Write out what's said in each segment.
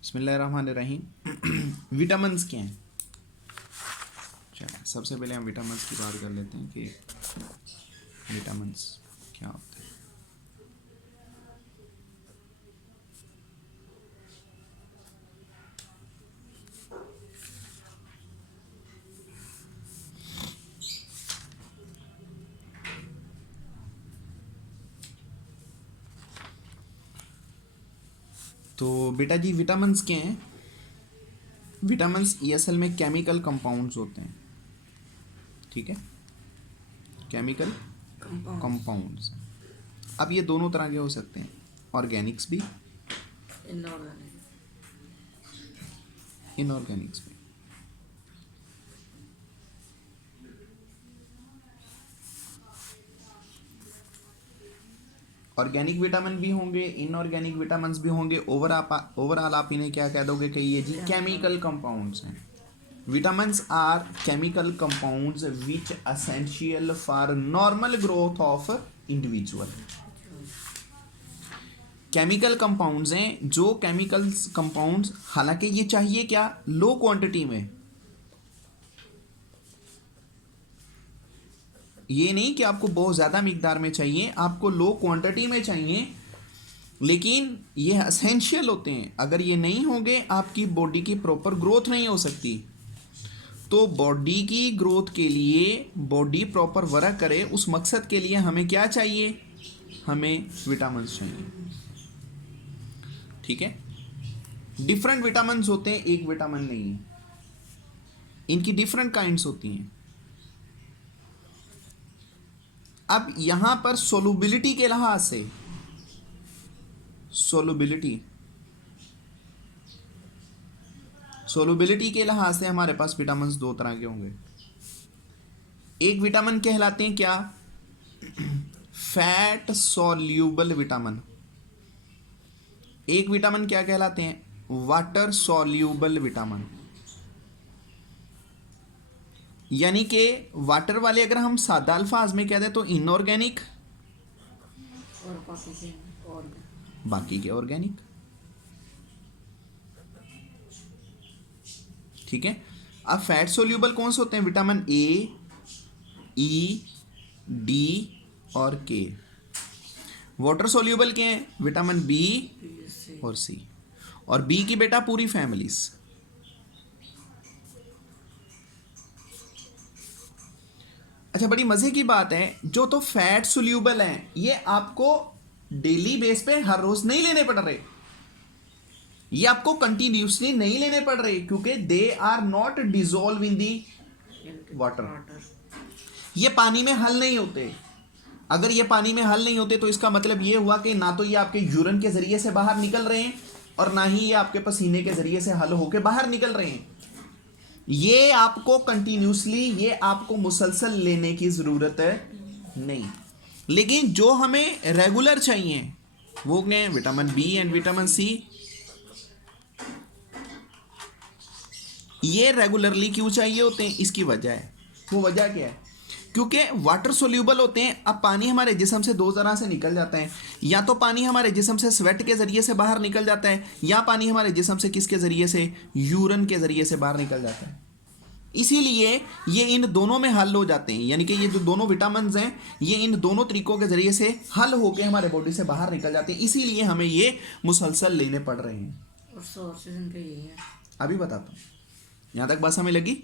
बिस्मिल्लाहिर्रहमानिर्रहीम। विटामिन्स क्या हैं? चलिए सबसे पहले हम विटामिन्स की बात कर लेते हैं कि विटामिन्स क्या होते हैं। तो बेटा जी विटामिन्स क्या हैं? विटामिन्स ये असल में केमिकल कंपाउंड्स होते हैं, ठीक है, केमिकल कंपाउंड्स। अब ये दोनों तरह के हो सकते हैं, ऑर्गेनिक्स भी, इनऑर्गेनिक्स भी। ऑर्गेनिक विटामिन भी होंगे, इनऑर्गेनिक विटामिन्स भी होंगे। ओवरऑल आप इन्हें क्या कह दोगे कि ये जी केमिकल कंपाउंड्स हैं। Vitamins are chemical compounds which essential for normal growth of individual. Chemical compounds हैं जो केमिकल्स कंपाउंड्स, हालांकि ये चाहिए क्या, लो क्वांटिटी में। ये नहीं कि आपको बहुत ज़्यादा मिकदार में चाहिए, आपको लो क्वांटिटी में चाहिए, लेकिन ये एसेंशियल होते हैं। अगर ये नहीं होंगे आपकी बॉडी की प्रॉपर ग्रोथ नहीं हो सकती। तो बॉडी की ग्रोथ के लिए, बॉडी प्रॉपर वर्क करे उस मकसद के लिए हमें क्या चाहिए, हमें विटामिन्स चाहिए, ठीक है। डिफरेंट विटामिन्स होते हैं, एक विटामिन नहीं है, इनकी डिफरेंट काइंड्स होती हैं। अब यहां पर सोलुबिलिटी के लिहाज से, सोलुबिलिटी के लिहाज से हमारे पास विटामिन्स दो तरह के होंगे। एक विटामिन कहलाते हैं क्या, फैट सॉल्यूबल विटामिन। एक विटामिन क्या कहलाते हैं, वाटर सॉल्यूबल विटामिन। यानी कि वाटर वाले अगर हम सादा अल्फाज में कह दें तो इनऑर्गेनिक, और बाकी के ऑर्गेनिक, ठीक है। अब फैट सोल्यूबल कौन से होते हैं, विटामिन ए, ई, डी और के। वाटर सोल्यूबल क्या है, विटामिन बी और सी। और बी की बेटा पूरी फैमिलीज। अच्छा, बड़ी मजे की बात है, जो तो फैट सोल्यूबल हैं ये आपको डेली बेस पे हर रोज नहीं लेने पड़ रहे, ये आपको कंटिन्यूसली नहीं लेने पड़ रहे, क्योंकि they are not dissolve in the water. ये पानी में हल नहीं होते। अगर ये पानी में हल नहीं होते तो इसका मतलब ये हुआ कि ना तो ये आपके यूरिन के जरिए से बाहर निकल रहे हैं और ना ही ये आपके पसीने के जरिए से हल होके बाहर निकल रहे हैं। ये आपको कंटिन्यूसली, ये आपको मुसलसल लेने की जरूरत है नहीं। लेकिन जो हमें रेगुलर चाहिए वो क्या है, vitamin B and vitamin C. ये रेगुलरली क्यों चाहिए होते हैं, इसकी वजह है। वो वजह क्या है, क्योंकि वाटर सोल्यूबल होते हैं। अब पानी हमारे जिस्म से दो तरह से निकल जाता है, या तो पानी हमारे जिस्म से स्वेट के जरिए से बाहर निकल जाता है, या पानी हमारे जिस्म से किसके जरिए से, यूरिन के जरिए से बाहर निकल जाता है। इसीलिए ये इन दोनों में हल हो जाते हैं, यानी कि ये जो दोनों विटामिन्स हैं ये इन दोनों तरीकों के जरिए से हल होकर हमारे बॉडी से बाहर निकल जाते हैं। इसीलिए हमें ये मुसलसल लेने पड़ रहे हैं। और सोर्सेज इनके यही हैं, अभी बताता हूँ, यहाँ तक बात हमें लगी।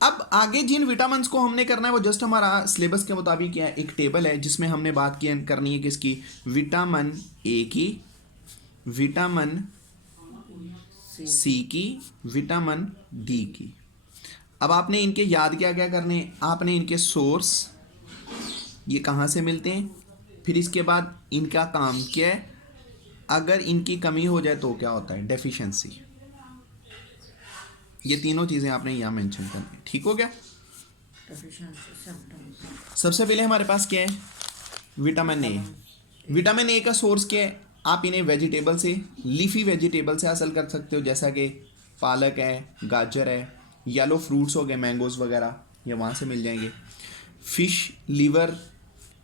अब आगे जिन विटामिन्स को हमने करना है वो जस्ट हमारा सिलेबस के मुताबिक है, एक टेबल है जिसमें हमने बात की करनी है किसकी, विटामिन ए की, विटामिन सी की, विटामिन डी की। अब आपने इनके याद क्या क्या करने, आपने इनके सोर्स, ये कहाँ से मिलते हैं, फिर इसके बाद इनका काम क्या है, अगर इनकी कमी हो जाए तो क्या होता है, डेफिशिएंसी। ये तीनों चीज़ें आपने यहाँ मेंशन करनी है, ठीक हो गया। सबसे पहले हमारे पास क्या है, विटामिन ए। विटामिन ए का सोर्स क्या है, आप इन्हें वेजिटेबल से, लीफी वेजिटेबल से हासिल कर सकते हो, जैसा कि पालक है, गाजर है, येलो फ्रूट्स हो गए, मैंगोज़ वगैरह, ये वहाँ से मिल जाएंगे। फिश लीवर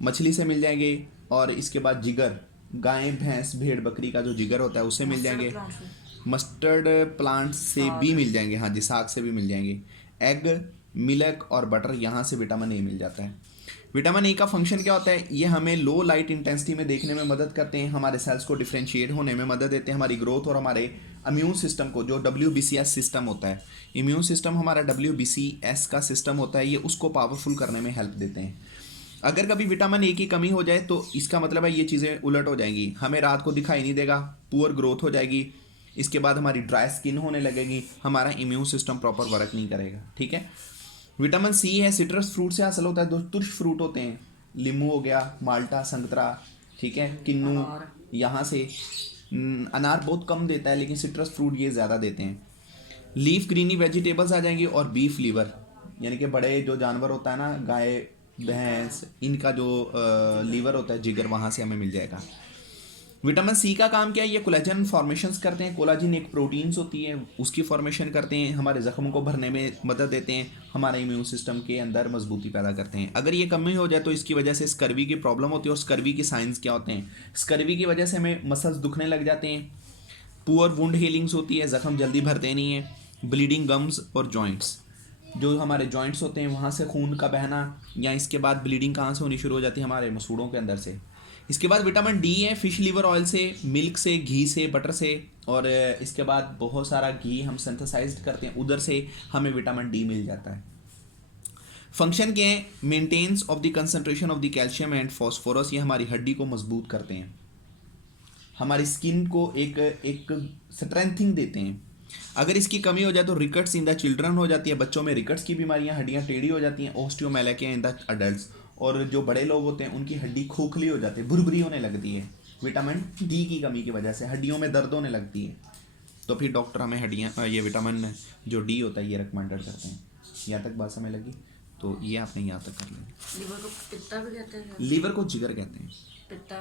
मछली से मिल जाएंगे, और इसके बाद जिगर, गाय भैंस भेड़ बकरी का जो जिगर होता है उससे मिल जाएंगे। मस्टर्ड प्लांट से भी मिल जाएंगे, हाँ जी, साग से भी मिल जाएंगे। एग, मिल्क और बटर, यहाँ से विटामिन ए मिल जाता है। विटामिन ए का फंक्शन क्या होता है? ये हमें लो लाइट इंटेंसिटी में देखने में मदद करते हैं, हमारे सेल्स को डिफ्रेंशिएट होने में मदद देते हैं, हमारी ग्रोथ और हमारे इम्यून सिस्टम को, जो WBCS सिस्टम होता है, इम्यून सिस्टम हमारा WBCS का सिस्टम होता है, ये उसको पावरफुल करने में हेल्प देते हैं। अगर कभी विटामिन ए की कमी हो जाए तो इसका मतलब है ये चीज़ें उलट हो जाएंगी, हमें रात को दिखाई नहीं देगा, पुअर ग्रोथ हो जाएगी, इसके बाद हमारी ड्राई स्किन होने लगेगी, हमारा इम्यून सिस्टम प्रॉपर वर्क नहीं करेगा, ठीक है। विटामिन सी है, सिट्रस फ्रूट से हासिल होता है। दो तुर्श फ्रूट होते हैं, लीमू हो गया, माल्टा, संतरा, ठीक है, किन्नू, अनार। यहाँ से अनार बहुत कम देता है लेकिन सिट्रस फ्रूट ये ज़्यादा देते हैं। लीफ ग्रीनी वेजिटेबल्स आ जाएंगी, और बीफ लीवर, यानी कि बड़े जो जानवर होता है ना, गाय, भैंस, इनका जो लीवर होता है, जिगर, वहाँ से हमें मिल जाएगा। विटामिन सी का काम क्या है? ये कोलेजन फॉर्मेशंस करते हैं। कोलाजिन एक प्रोटीन्स होती है, उसकी फॉर्मेशन करते हैं, हमारे जख्म को भरने में मदद देते हैं, हमारे इम्यून सिस्टम के अंदर मजबूती पैदा करते हैं। अगर ये कमी हो जाए तो इसकी वजह से स्कर्वी की प्रॉब्लम होती है। और स्कर्वी के साइंस क्या होते हैं? स्कर्वी की वजह से हमें मसल्स दुखने लग जाते हैं, पुअर वुंड हीलिंग्स होती है, जख्म जल्दी भरते नहीं है, ब्लीडिंग गम्स और जॉइंट्स, जो हमारे जॉइंट्स होते हैं वहाँ से खून का बहना, या इसके बाद ब्लीडिंग कहाँ से होनी शुरू हो जाती है? हमारे मसूड़ों के अंदर से। इसके बाद विटामिन डी है, फिश लीवर ऑयल से, मिल्क से, घी से, बटर से, और इसके बाद बहुत सारा घी हम सिंथेसाइज्ड करते हैं, उधर से हमें विटामिन डी मिल जाता है। फंक्शन क्या है? Maintenance of the concentration of the calcium and phosphorus, ये हमारी हड्डी को मजबूत करते हैं, हमारी स्किन को एक स्ट्रेंथिंग देते हैं। अगर इसकी कमी हो जाए तो रिकट्स इन द चिल्ड्रन हो जाती है, बच्चों में रिकट्स की बीमारियां, हड्डियां टेढ़ी हो जाती हैं, ऑस्टियोमैलाकिया इन द अडल्ट्स, और जो बड़े लोग होते हैं उनकी हड्डी खोखली हो जाती है, भुरभुरी होने लगती है, विटामिन डी की कमी की वजह से हड्डियों में दर्द होने लगती है। तो फिर डॉक्टर हमें हड्डियाँ, ये विटामिन जो डी होता है ये रिकमेंडेड करते हैं। यहाँ तक बात समझ लगी? तो ये आपने यहाँ तक कर लेंगे। लीवर को पित्ता भी कहते हैं। लीवर को जिगर कहते हैं। पित्ता